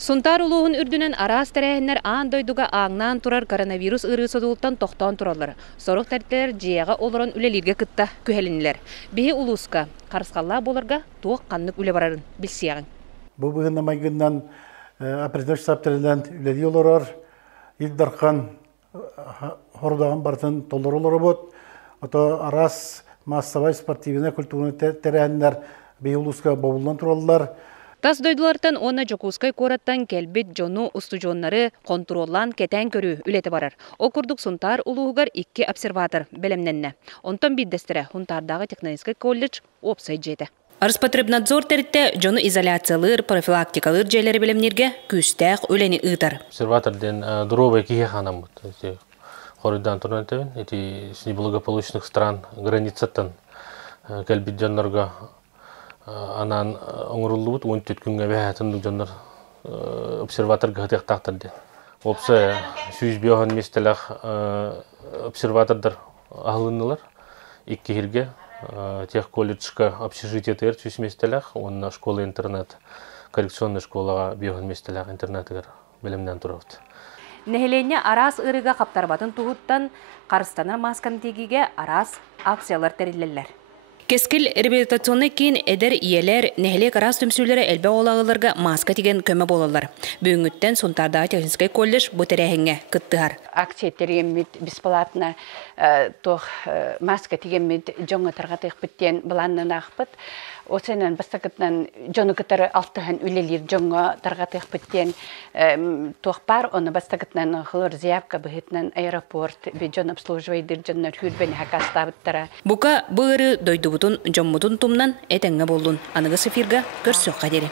Сунтар улуғын үрдінен арас тәрәхінер аан дойдуға аңнан турар коронавирус ырысыдылықтан тоқтан туралар. Соруq тәрттер жияға олырын үлелерге кытта күхелінілер. Бейі улуска, қарысқалла болырға туық қаннық үле барарын білсияғын. Бұл бұғынна майгыннан апределяющий саптарынан үлелі олырар, илдарқан хордаған бартын толыр олыры бот. Ото арас массовай спортивіне культурны тәрәхінер бейі улуска бауылдан туралылар. Тас дойдулартан оны жокускай кораттан келбит жону устужоннары контроллан кетен көрі үлеті барар. Окурдук Сунтар улуугар 2 обсерватор белемненне. Онтан биддестері Хунтардағы технический колледж опсай жеті. Арспотребнадзор терітте жону изоляциялыр, профилактикалыр жайлары белемнерге күстәқ өлені ұйтар. Обсерваторден дуровай кие ханам бұд. Хорыдан турнатевен, эти с неблагополучных стран границаттан келбит жоннорга анан оңырылды бұд, 14 күнге бәйтінді жондар обсерватор ғатық тақтырды. Опсы сүйізбеуған местелақ обсерватордар ағылындылар. 2 хирге тех колледжка общежитие тер сүйіз местелақ, онына школа-интернет, коррекционный школаға беуған местелақ интернетігер білімнен тұрауды. Нәхелене арас ырыға қаптарбатын туғыттан қарыстана маскам тегеге арас акциялар тәрелелер. Кескил реабилитационный кейін әдер иелер нәхелек арас түмсүлері әлбә олағыларға маска теген көмі болалар. Бүгінгіттен Сунтардағы технический колледж бұтырәхіңе күттіғар. Акция тергенмет бесплатно маска тегенмет жоңы тұрғатық біттен бұланнан ақпыт. Осенен бастақытнан жоны күтірі алтығын үлелер жоңы тұрғатық біттен тоқпар, оны бастақытнан ғылыр зиявка бұғытнан аэропорт бе жон обслуживайдыр жонлар хүрбен хақастабыттара. Бұқа бұғыры дойдубутун жоммутун тумнан әтәңі болдun. Анығы сыфирға көрсіқ қадері.